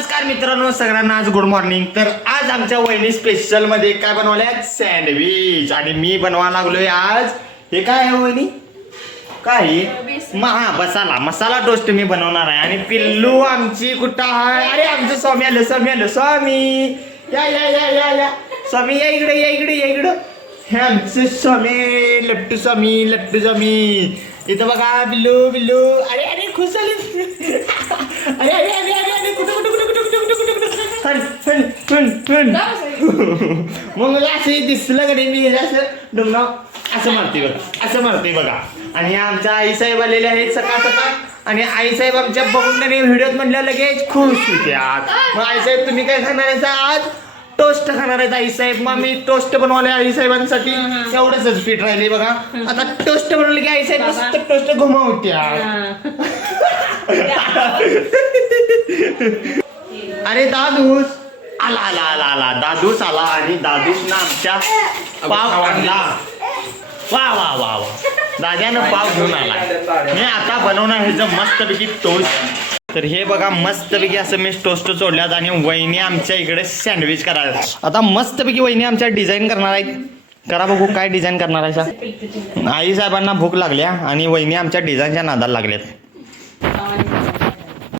नमस्कार मित्रांनो, सगळ्यांना आज गुड मॉर्निंग. तर आज आमच्या वहिनी स्पेशल मध्ये काय बनवलंय? सँडविच. आणि मी बनवायला लागलोय आज. हे काय आहे वहिनी? काय मसाला टोस्ट मी बनवणार आहे. आणि पिल्लू आमची कुठं आहे? अरे आमचं स्वामी आलं, स्वामी आलं, स्वामी या या या या या स्वामी, या इकडे या इकडे या इकडं. हे आमचं स्वामी, लट्टू स्वामी, लट्टू स्वामी. इथं बघा बिल्लू बिल्लू. अरे अरे खुश झाली. अरे अरे अरे अरे अरे कुठं कुठं कुठं कुठं कुठं कुठं कुठं मग मला असं दिसलं का नाही, मी असं डोंगराव असं मारते बघा, असं मारते बघा. आणि आमच्या आईसाहेब आलेले आहेत सकाळ सकाळ. आणि आईसाहेब आमच्या बघून व्हिडिओत म्हणल्या लगेच खुश होत्यात. मग आईसाहेब तुम्ही काय खाणार आहे आज? टोस्ट खाणार आहेत आईसाहेब. मग मी टोस्ट बनवले आईसाहेबांसाठी. एवढंच पीठ राहिले बघा. आता टोस्ट बनवले की आईसाहेब मस्त टोस्ट घुमावत्या. अरे दादूस आला आला आला आला दादूस आला. आणि दादूस ना आमच्या पाव आणला. वा वा वा वा, दाद्यानं पाव घेऊन आला. मी आता बनवणार ह्याचं मस्तपैकी टोस्ट. तर हे बघा मस्तपैकी असं मी टोस्ट सोडल्यात. आणि वहिनी आमच्या इकडे सँडविच करायला. आता मस्तपैकी वहिनी आमच्या डिझाईन करणार आहेत. करा बघू काय डिझाईन करणार आहे सा. आई साहेबांना भूक लागल्या आणि वहिनी आमच्या डिझाईनच्या नादाला लागल्यात.